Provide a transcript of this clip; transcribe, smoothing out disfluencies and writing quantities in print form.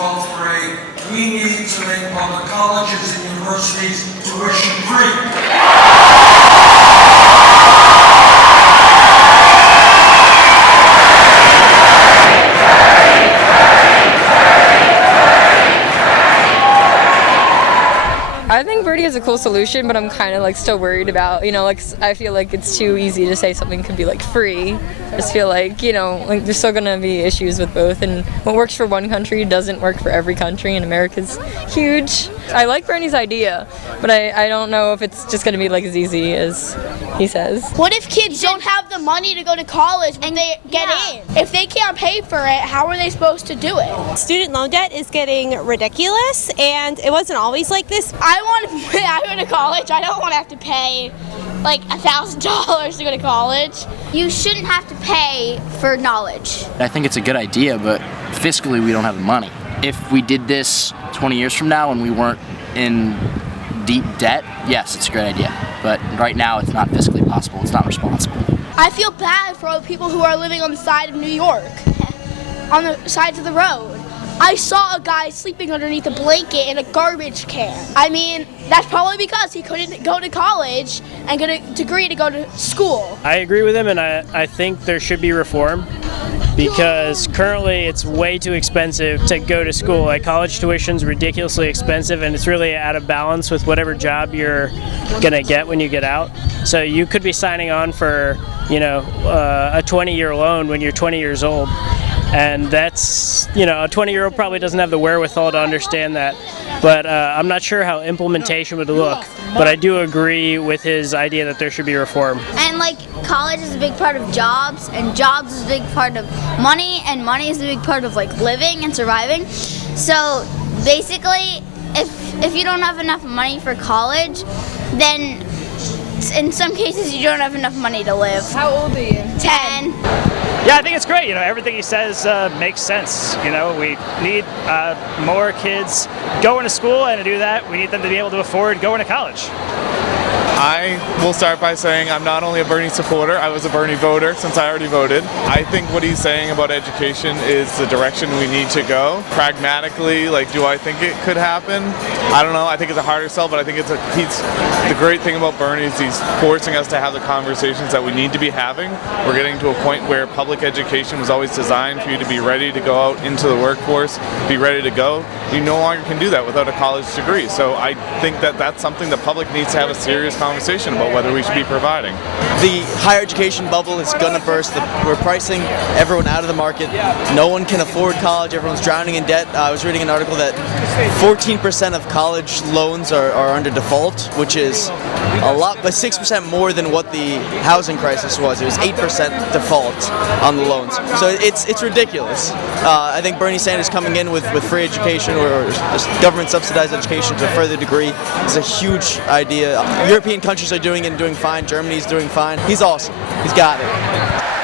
12th grade, we need to make public colleges and universities tuition free. I think Birdie is a cool solution, but I'm kind of like still worried about, I feel like it's too easy to say something could be like free. I just feel like, there's still going to be issues with both, and what works for one country doesn't work for every country, and America's huge. I like Bernie's idea, but I don't know if it's just going to be like as easy as he says. What if kids don't have the money to go to college and they get in? If they can't pay for it, how are they supposed to do it? Student loan debt is getting ridiculous, and it wasn't always like this. I go to college. I don't want to have to pay like $1,000 to go to college. You shouldn't have to pay for knowledge. I think it's a good idea, but fiscally we don't have the money. If we did this 20 years from now and we weren't in deep debt, yes, it's a great idea. But right now it's not fiscally possible. It's not responsible. I feel bad for all the people who are living on the side of New York, on the sides of the road. I saw a guy sleeping underneath a blanket in a garbage can. I mean, that's probably because he couldn't go to college and get a degree to go to school. I agree with him, and I think there should be reform because currently it's way too expensive to go to school. Like, college tuition's ridiculously expensive, and it's really out of balance with whatever job you're gonna get when you get out. So you could be signing on for, a 20-year loan when you're 20 years old. And that's, a 20-year-old probably doesn't have the wherewithal to understand that. But I'm not sure how implementation would look. But I do agree with his idea that there should be reform. And college is a big part of jobs, and jobs is a big part of money, and money is a big part of living and surviving. So basically, if you don't have enough money for college, then in some cases you don't have enough money to live. How old are you? 10. Yeah, I think it's great. Everything he says makes sense. We need more kids going to school, and to do that, we need them to be able to afford going to college. I will start by saying I'm not only a Bernie supporter, I was a Bernie voter since I already voted. I think what he's saying about education is the direction we need to go. Pragmatically, do I think it could happen? I don't know. I think it's a harder sell, but I think the great thing about Bernie is he's forcing us to have the conversations that we need to be having. We're getting to a point where public education was always designed for you to be ready to go out into the workforce, be ready to go. You no longer can do that without a college degree. So I think that that's something the public needs to have a serious conversation about whether we should be providing. The higher education bubble is going to burst. We're pricing everyone out of the market. No one can afford college. Everyone's drowning in debt. I was reading an article that 14% of college loans are under default, which is a lot, but 6% more than what the housing crisis was. It was 8% default on the loans. So it's ridiculous. I think Bernie Sanders coming in with free education or government subsidized education to a further degree is a huge idea. European countries are doing it and doing fine. Germany's doing fine. He's awesome. He's got it.